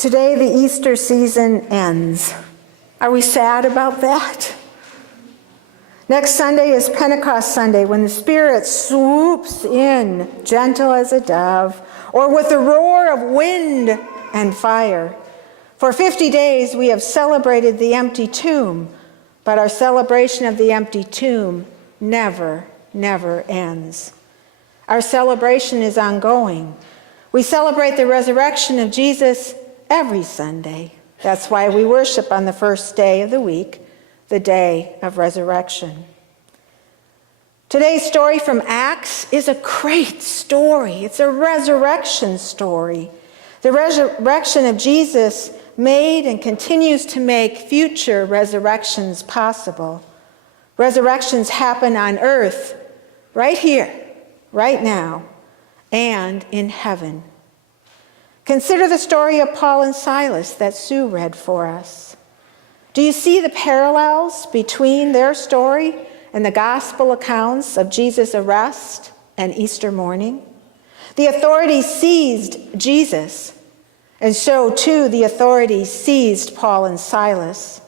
Today, the Easter season ends. Are we sad about that? Next Sunday is Pentecost Sunday, when the Spirit swoops in, gentle as a dove, or with the roar of wind and fire. For 50 days, we have celebrated the empty tomb, but our celebration of the empty tomb never ends. Our celebration is ongoing. We celebrate the resurrection of Jesus every Sunday. That's why we worship on the first day of the week, the day of resurrection. Today's story from Acts is a great story. It's a resurrection story. The resurrection of Jesus made and continues to make future resurrections possible. Resurrections happen on earth, right here, right now, and in heaven. Consider the story of Paul and Silas that Sue read for us. Do you see the parallels between their story and the gospel accounts of Jesus' arrest and Easter morning? The authorities seized Jesus, and so too the authorities seized Paul and Silas.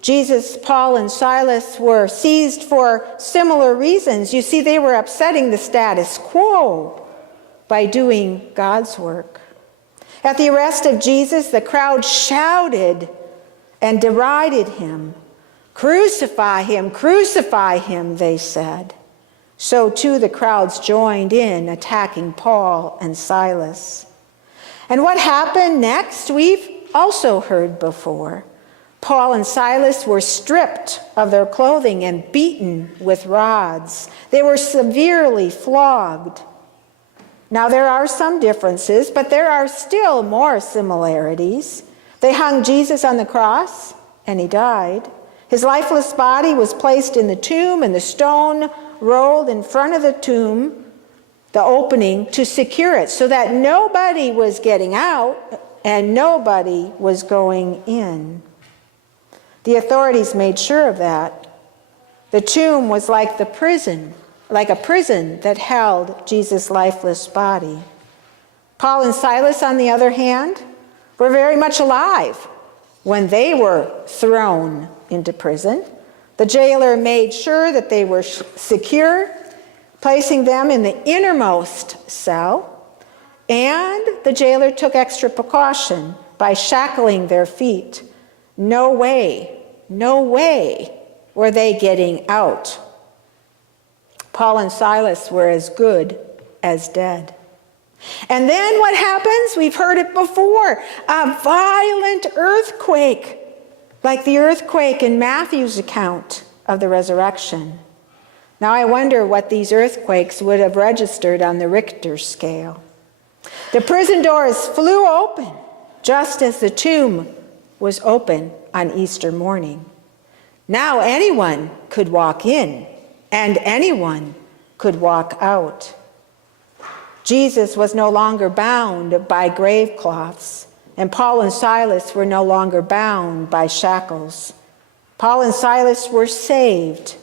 Jesus, Paul, and Silas were seized for similar reasons. You see, they were upsetting the status quo by doing God's work. At the arrest of Jesus, the crowd shouted and derided him. Crucify him, they said. So too the crowds joined in attacking Paul and Silas. And what happened next, we've also heard before. Paul and Silas were stripped of their clothing and beaten with rods. They were severely flogged. Now, there are some differences, but there are still more similarities. They hung Jesus on the cross, and he died. His lifeless body was placed in the tomb, and the stone rolled in front of the tomb, the opening, to secure it, so that nobody was getting out and nobody was going in. The authorities made sure of that. The tomb was like a prison that held Jesus' lifeless body. Paul and Silas, on the other hand, were very much alive when they were thrown into prison. The jailer made sure that they were secure, placing them in the innermost cell, and the jailer took extra precaution by shackling their feet. No way were they getting out. Paul and Silas were as good as dead. And then what happens? We've heard it before. A violent earthquake, like the earthquake in Matthew's account of the resurrection. Now I wonder what these earthquakes would have registered on the Richter scale. The prison doors flew open, just as the tomb was open on Easter morning. Now anyone could walk in, and anyone could walk out. Jesus was no longer bound by grave cloths, and Paul and Silas were no longer bound by shackles. Paul and Silas were saved,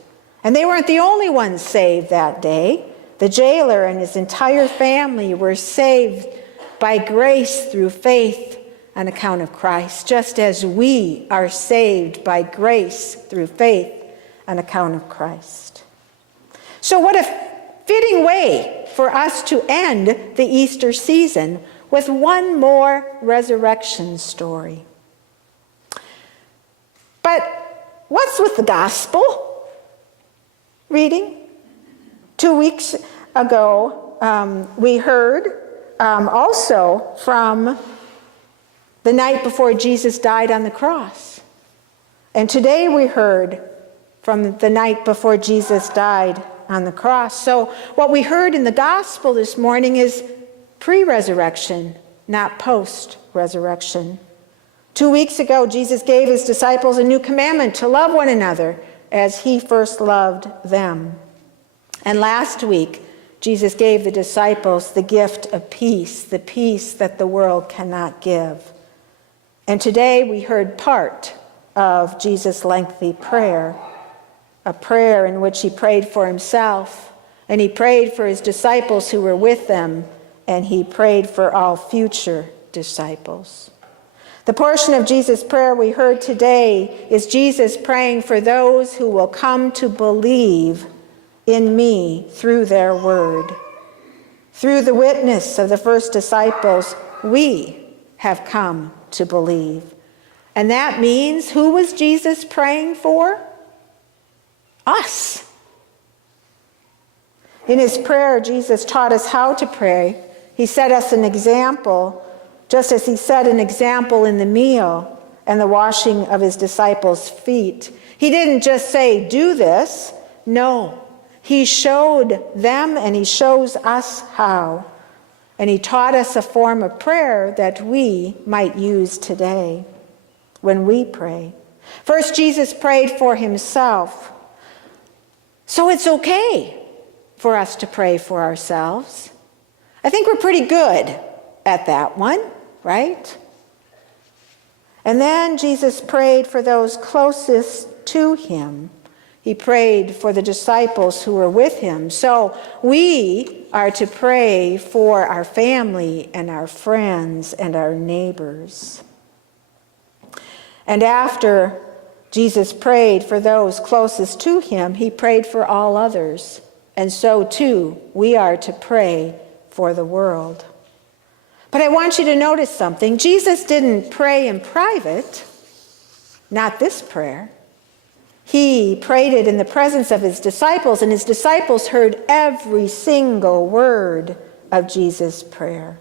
and they weren't the only ones saved that day. The jailer and his entire family were saved by grace through faith on account of Christ, just as we are saved by grace through faith on account of Christ. So what a fitting way for us to end the Easter season with one more resurrection story. But what's with the gospel reading? 2 weeks ago, we heard also from the night before Jesus died on the cross. And today we heard from the night before Jesus died on the cross. So what we heard in the gospel this morning is pre-resurrection, not post-resurrection. 2 weeks ago, Jesus gave his disciples a new commandment to love one another as he first loved them. And last week, Jesus gave the disciples the gift of peace, the peace that the world cannot give. And today we heard part of Jesus' lengthy prayer, a prayer in which he prayed for himself, and he prayed for his disciples who were with them, and he prayed for all future disciples. The portion of Jesus' prayer we heard today is Jesus praying for those who will come to believe in me through their word. Through the witness of the first disciples, we have come to believe. And that means, who was Jesus praying for? Us. In his prayer, Jesus taught us how to pray. He set us an example, just as he set an example in the meal and the washing of his disciples' feet. He didn't just say, do this. No, he showed them and he shows us how. And he taught us a form of prayer that we might use today when we pray. First, Jesus prayed for himself. So it's okay for us to pray for ourselves. I think we're pretty good at that one, right? And then Jesus prayed for those closest to him. He prayed for the disciples who were with him. So we are to pray for our family and our friends and our neighbors. And after Jesus prayed for those closest to him, he prayed for all others. And so too, we are to pray for the world. But I want you to notice something. Jesus didn't pray in private, not this prayer. He prayed it in the presence of his disciples, and his disciples heard every single word of Jesus' prayer.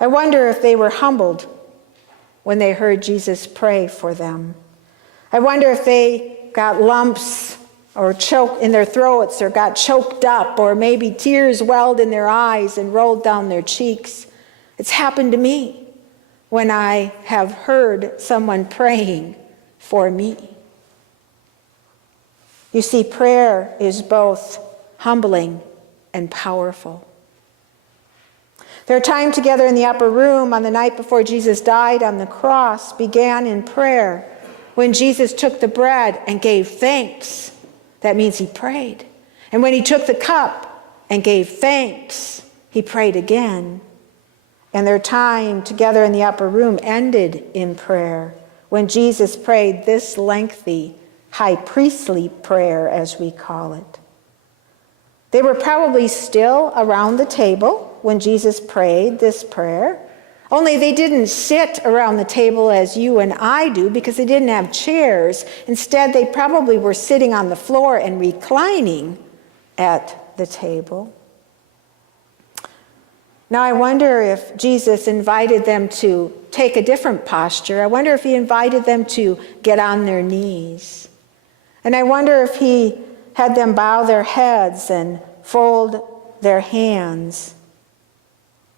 I wonder if they were humbled when they heard Jesus pray for them. I wonder if they got lumps or choke in their throats, or got choked up, or maybe tears welled in their eyes and rolled down their cheeks. It's happened to me when I have heard someone praying for me. You see, prayer is both humbling and powerful. Their time together in the upper room on the night before Jesus died on the cross began in prayer when Jesus took the bread and gave thanks. That means he prayed. And when he took the cup and gave thanks, he prayed again. And their time together in the upper room ended in prayer when Jesus prayed this lengthy high priestly prayer, as we call it. They were probably still around the table when Jesus prayed this prayer, only they didn't sit around the table as you and I do because they didn't have chairs. Instead, they probably were sitting on the floor and reclining at the table. Now, I wonder if Jesus invited them to take a different posture. I wonder if he invited them to get on their knees. And I wonder if he had them bow their heads and fold their hands.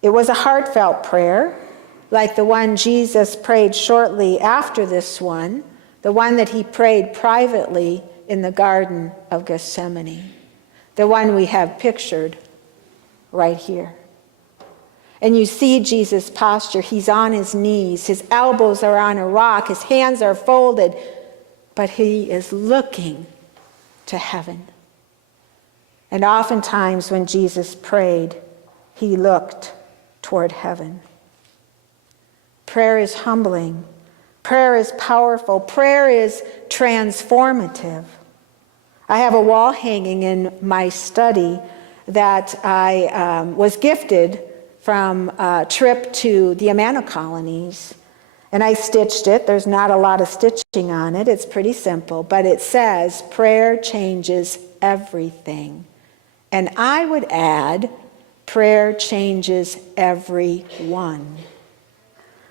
It was a heartfelt prayer, like the one Jesus prayed shortly after this one, the one that he prayed privately in the Garden of Gethsemane, the one we have pictured right here. And you see Jesus' posture. He's on his knees. His elbows are on a rock. His hands are folded. But he is looking to heaven. And oftentimes when Jesus prayed, he looked toward heaven. Prayer is humbling. Prayer is powerful. Prayer is transformative. I have a wall hanging in my study that I was gifted from a trip to the Amana colonies. And I stitched it. There's not a lot of stitching on it. It's pretty simple. But it says, prayer changes everything. And I would add, prayer changes everyone.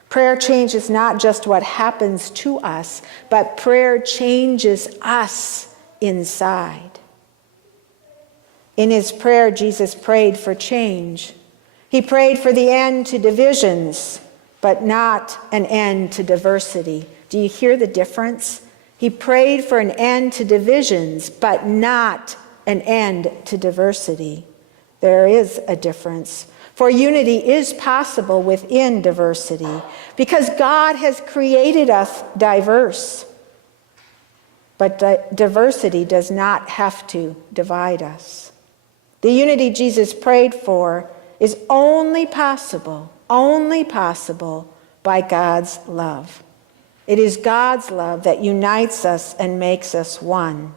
Prayer changes not just what happens to us, but prayer changes us inside. In his prayer, Jesus prayed for change. He prayed for the end to divisions, but not an end to diversity. Do you hear the difference? He prayed for an end to divisions, but not an end to diversity. There is a difference. For unity is possible within diversity, because God has created us diverse. But diversity does not have to divide us. The unity Jesus prayed for is only possible only possible by God's love. It is God's love that unites us and makes us one.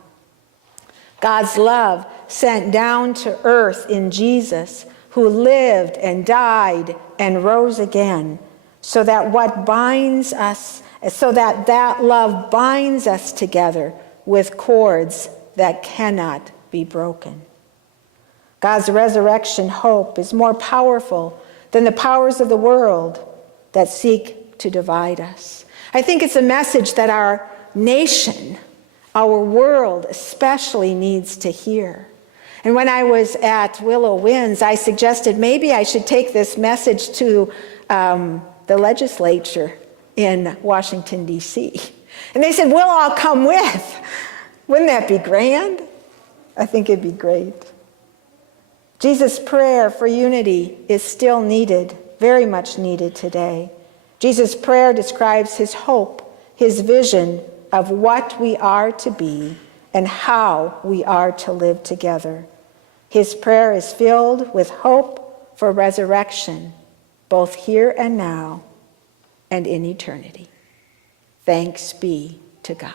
God's love sent down to earth in Jesus, who lived and died and rose again, so that that love binds us together with cords that cannot be broken. God's resurrection hope is more powerful than the powers of the world that seek to divide us. I think it's a message that our nation, our world especially, needs to hear. And when I was at Willow Winds, I suggested maybe I should take this message to the legislature in Washington, D.C. And they said, we'll all come with. Wouldn't that be grand? I think it'd be great. Jesus' prayer for unity is still needed, very much needed today. Jesus' prayer describes his hope, his vision of what we are to be and how we are to live together. His prayer is filled with hope for resurrection, both here and now and in eternity. Thanks be to God.